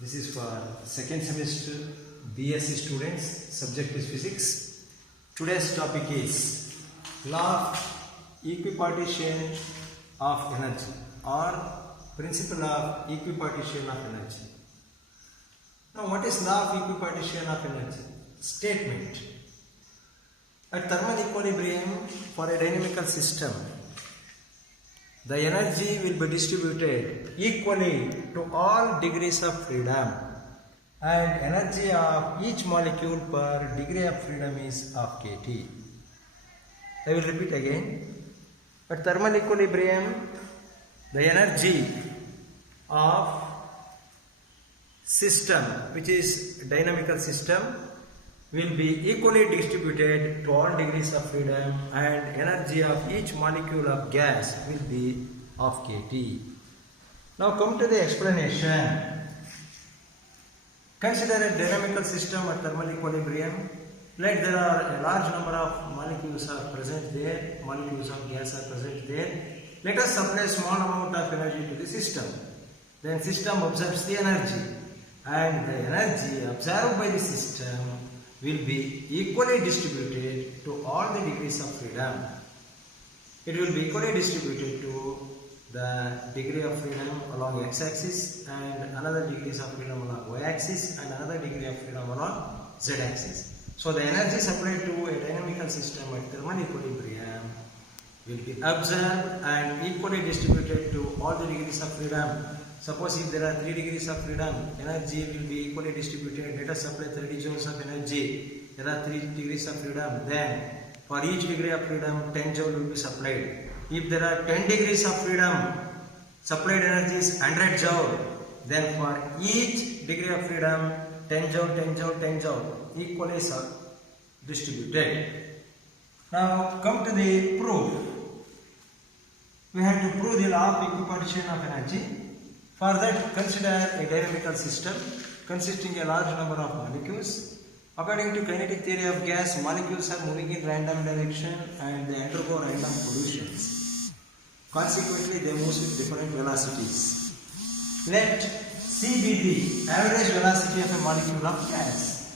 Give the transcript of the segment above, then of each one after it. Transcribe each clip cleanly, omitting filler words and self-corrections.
This is for second semester BSc students. Subject is physics. Today's topic is law of equipartition of energy or principle of equipartition of energy. Now, what is law of equipartition of energy? Statement: at thermal equilibrium for a dynamical system, the energy will be distributed equally to all degrees of freedom, and energy of each molecule per degree of freedom is of kT. I will repeat again. At thermal equilibrium, the energy of system, which is dynamical system, will be equally distributed to all degrees of freedom, and energy of each molecule of gas will be of kT. Now come to the explanation. Consider a dynamical system at thermal equilibrium. Let there are a large number of molecules are present there, molecules of gas are present there. Let us supply small amount of energy to the system. Then system absorbs the energy, and the energy absorbed by the system will be equally distributed to all the degrees of freedom. It will be equally distributed to the degree of freedom along x-axis, and another degrees of freedom along y-axis, and another degree of freedom along z-axis. So the energy supplied to a dynamical system at thermal equilibrium will be absorbed and equally distributed to all the degrees of freedom. Suppose if there are 3 degrees of freedom, energy will be equally distributed. Let us supply 30 joules of energy. There are 3 degrees of freedom. Then for each degree of freedom, 10 joule will be supplied. If there are 10 degrees of freedom, supplied energy is 100 joule. Then for each degree of freedom, 10 joule, 10 joule, 10 joule equally distributed. Now come to the proof. We have to prove the law of equipartition of energy. For that, consider a dynamical system consisting a large number of molecules. According to kinetic theory of gas, molecules are moving in random direction and they undergo random collisions. Consequently, they move with different velocities. Let C be the average velocity of a molecule of gas.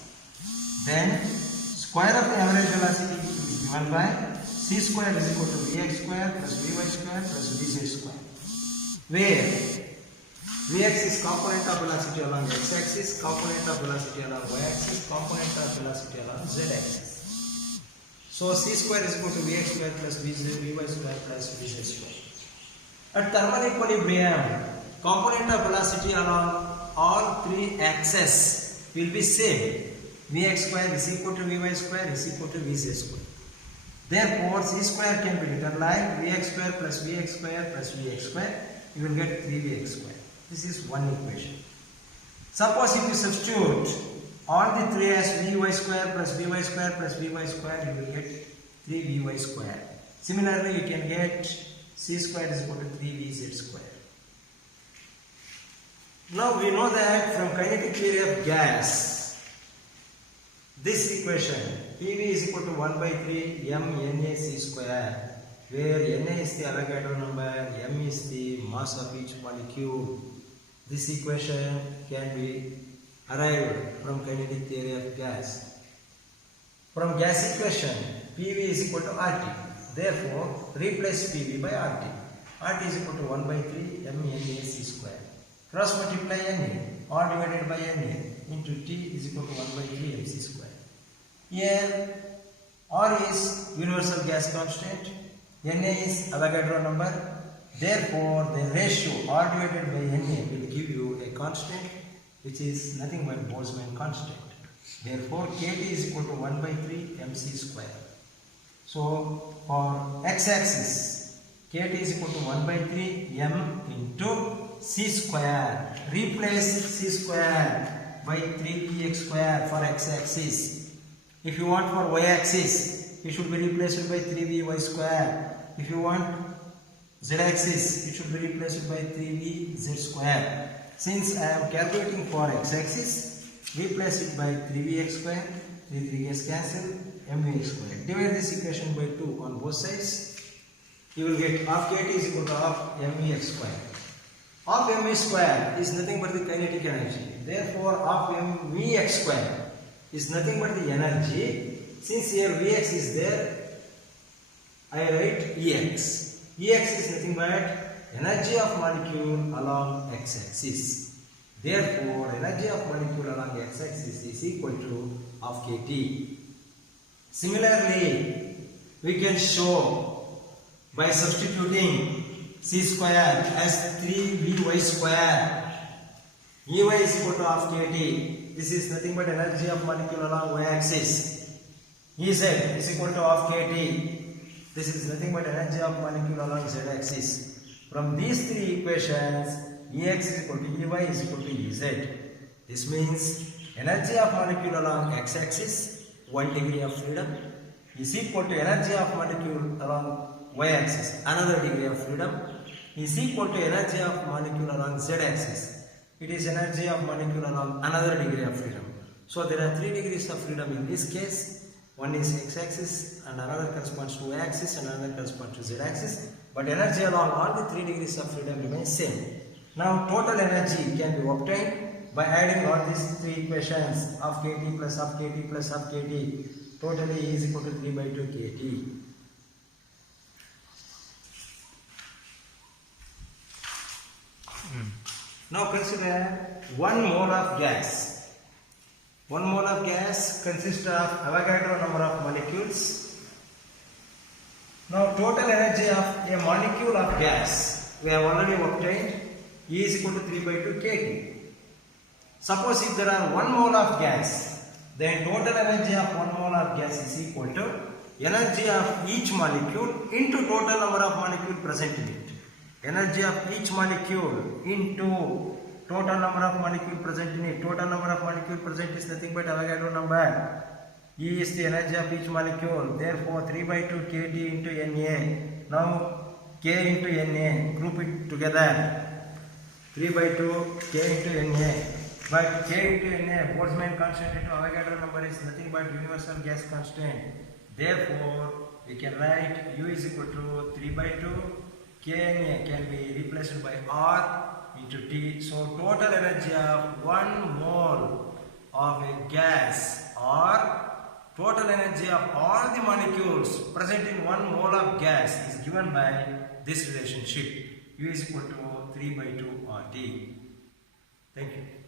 Then, square of the average velocity is given by C square is equal to Vx square plus Vy square plus Vz square, where Vx is component of velocity along x-axis, component of velocity along y-axis, component of velocity along z-axis. So C square is equal to Vx square plus Vy square plus Vz square. At thermal equilibrium, component of velocity along all 3 axes will be same. Vx square is equal to Vy square is equal to Vz square. Therefore, C square can be written like Vx square plus Vx square plus Vx square. You will get 3Vx square. This is one equation. Suppose if you substitute all the 3 as Vy square plus Vy square plus Vy square, you will get 3Vy square. Similarly, you can get C square is equal to 3Vz square. Now we know that from kinetic theory of gas, this equation PV is equal to 1 by 3 mNac square, where Na is the Avogadro number, m is the mass of each molecule. This equation can be arrived from kinetic theory of gas. From gas equation, PV is equal to RT. Therefore, replace PV by RT. RT is equal to 1 by 3 mNac square. Cross multiply Na, R divided by Na into T is equal to 1 by 3 mc square. Here, R is universal gas constant, Na is Avogadro number. Therefore, the ratio R divided by Na will give you a constant which is nothing but Boltzmann constant. Therefore, kT is equal to 1 by 3 mc square. So, for x-axis, kT is equal to 1 by 3 m into c square. Replace c square by 3px square for x-axis. If you want for y-axis, it should be replaced by 3vy square. If you want z-axis, it should be replaced by 3vz square. Since I am calculating for x-axis, replace it by 3vx square, 3 gets cancelled, mvx square. Divide this equation by 2 on both sides. You will get half kT is equal to half mvx square. Half mv square is nothing but the kinetic energy. Therefore, half mvx square is nothing but the energy. Since here Vx is there, I write Ex. Ex is nothing but energy of molecule along x-axis. Therefore, energy of molecule along x-axis is equal to half kT. Similarly, we can show by substituting c square as 3vy square. Ey is equal to half kT. This is nothing but energy of molecule along y-axis. Ez is equal to half kT. This is nothing but energy of molecule along z-axis. From these three equations, Ex is equal to Ey is equal to Ez. This means energy of molecule along x-axis, 1 degree of freedom, is equal to energy of molecule along y-axis, another degree of freedom, is equal to energy of molecule along z-axis. It is energy of molecule along another degree of freedom. So there are 3 degrees of freedom in this case. One is x-axis and another corresponds to y-axis and another corresponds to z-axis. But energy along all the 3 degrees of freedom remains same. Now total energy can be obtained by adding all these 3 equations, half kT plus half kT plus half kT. Totally is equal to 3 by 2 kT. Now consider 1 mole of gas. 1 mole of gas consists of Avogadro number of molecules. Now total energy of a molecule of gas we have already obtained. E is equal to 3 by 2 kT. Suppose if there are 1 mole of gas, then total energy of 1 mole of gas is equal to energy of each molecule into total number of molecules present in it. Energy of each molecule into total number of molecules present in it. Total number of molecules present is nothing but Avogadro number. E is the energy of each molecule. Therefore, 3 by 2 kT into Na. Now, K into Na. Group it together. 3 by 2 K into Na. But K into Na, Boltzmann constant into Avogadro number is nothing but universal gas constant. Therefore, we can write U is equal to 3 by 2 Kna can be replaced by R into T. So total energy of 1 mole of a gas or total energy of all the molecules present in 1 mole of gas is given by this relationship. U is equal to 3 by 2 RT. Thank you.